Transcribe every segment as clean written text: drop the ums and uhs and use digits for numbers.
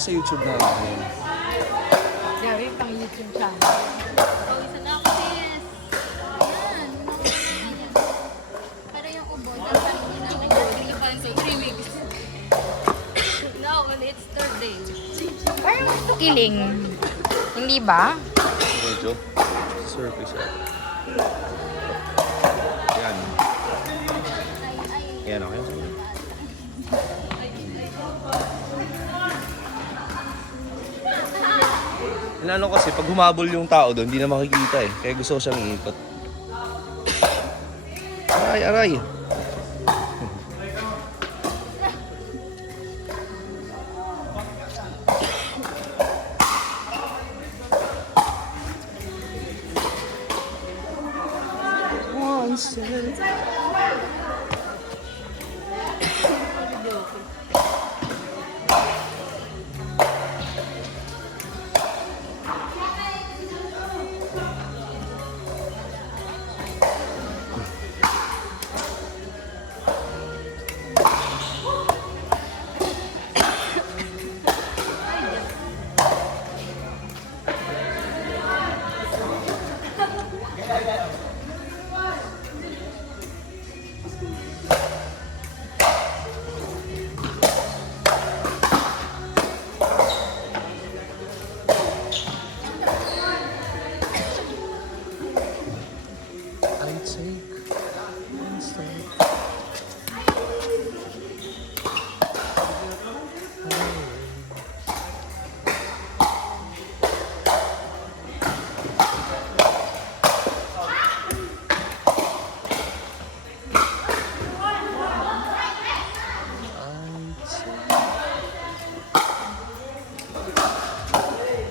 nasa YouTube na namin. Gary, pang YouTube channel. Pawis na ako, sis. Ayan. Pero yung ubo, dapat hindi namin hindi pa sa 3 weeks. No, it's third day. Parang ito kiling. Hindi ba? Medyo. Surface siya. Yan. Yan, okay. Inano kasi, pag humabol yung tao doon, hindi na makikita eh. Kaya gusto ko siyang iikot. Aray, aray! I take one step.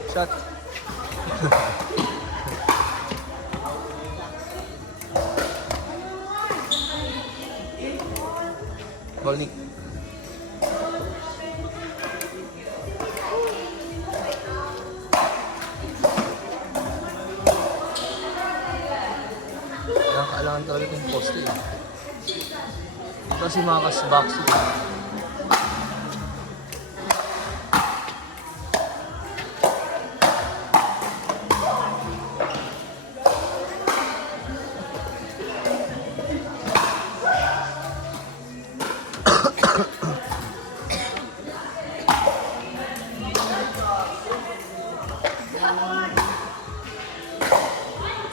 Shot. Bolnik. Kailangan talaga yung poste eh. Kasi mga kasboxing.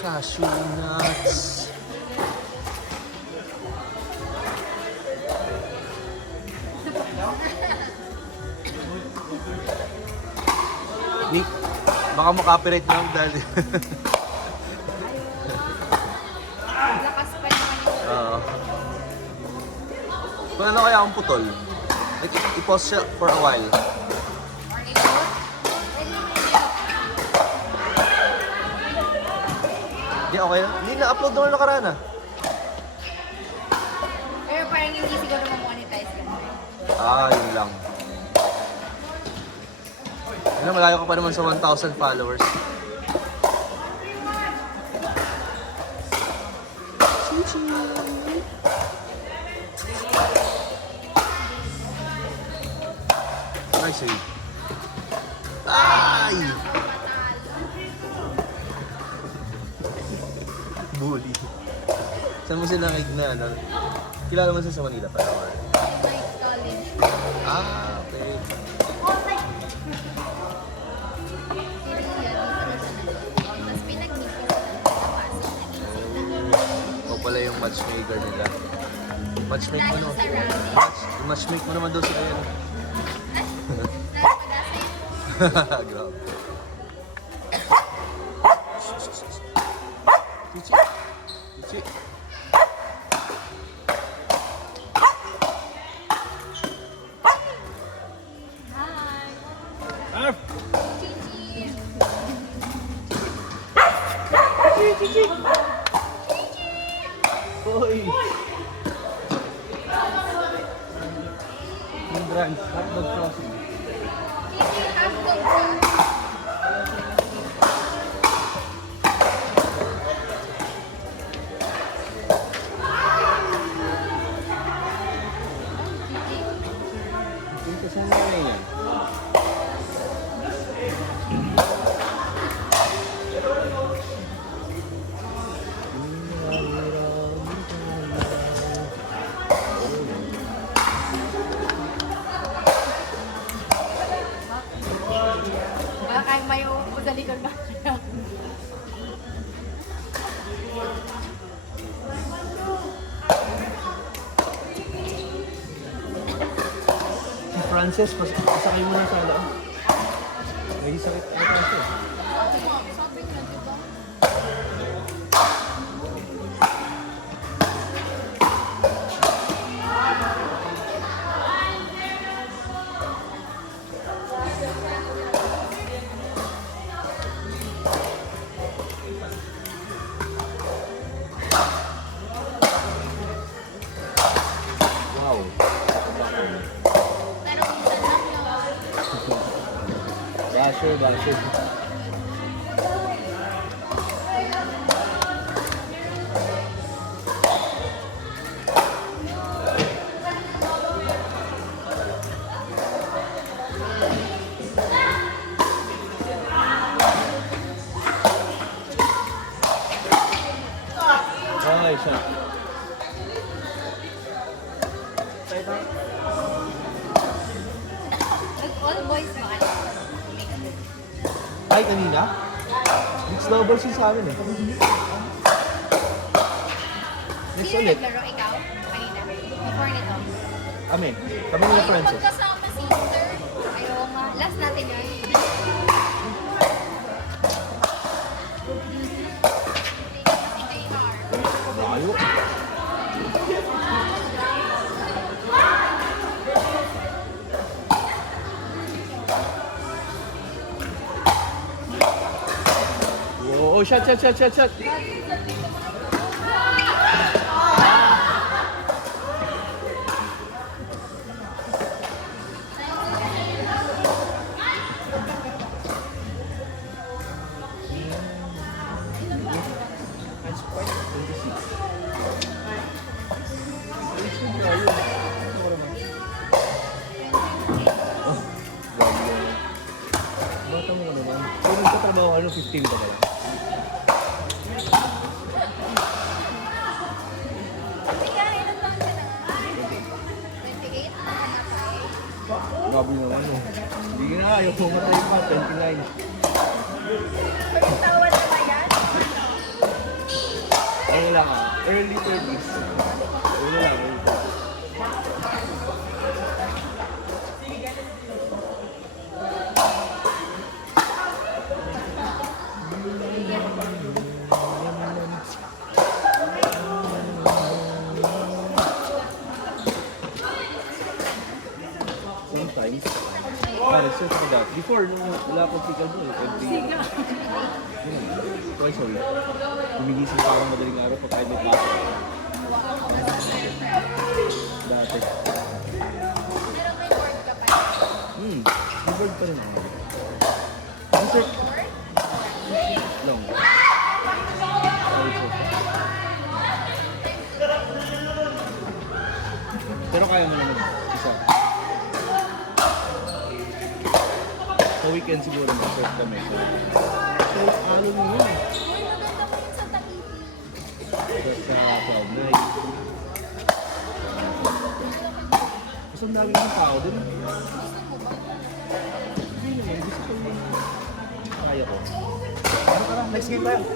Cashew nuts. Nick, baka makapirate na dahil. Lakas pa naman yung Oo. Kung ano kaya ang putol? Like, i-pause siya for a while. or ikot. Hindi, okay na. Hindi, na-upload naman nakaraan ah. Pero parang hindi siguro ma-monetize ka. Yun lang. Ano, malayo ka pa naman sa 1,000 followers. Nice save. Ay! Bully. Saan mo sila ano? Kilala mo siya sa Manila pa naman. Night college. Okay. Tapos pinag-meet ko sa Pasig. O pala yung matchmaker nila. Matchmake mo naman. Sa ramen. Matchmake mo naman daw sila yan. Grabe. Chichi. Chichi. Hi. Chichi. Hoy! Hindrance, hotdog crossing. Chichi, hotdog ko. Saan na yan? Frances, pasakay mo na sa alam. May sakit na Frances. Sabi ko na, diba? Wow. Pero minsan lang yun. Basher. Ay, siya. All boys ba kayo? Ay, kanina? Mixed doubles yun sa amin eh. Next Sino ulit. naglaro? Ikaw? Kanina? Before nito? Kami nila Frances. Magkasama si Sir. Ayaw nga. Last natin yun. Si KR. Layo. Oh, shot. That's quite 26. Bata mo naman. Kung nagtatrabaho, 15 ka pala? Kaya, ilan taon ka na? 28? Namatay. Grabe naman oh. Hindi na, ayaw pumatay pa, 29. Tawad na ba yan? Ano lang early 30s. Ano lang, early 30s. Sometimes, nag-search ako dati. Before, nung wala akong sigal doon, twice a week. Gumigising pa akong madaling araw pag tayo may klase. Dati. Pero may board ka pa. Reward pa rin ako. Kasi, long. Pero kaya mo naman isa. Sa weekend siguro mag-surf kami. So, alo mo yun. Uy, maganda po yun sa Tahiti. Sa cloud night. Mas ang dami ng tao din. Hindi naman, gusto ko yung kaya ko. Ano ka na? Next game tayo.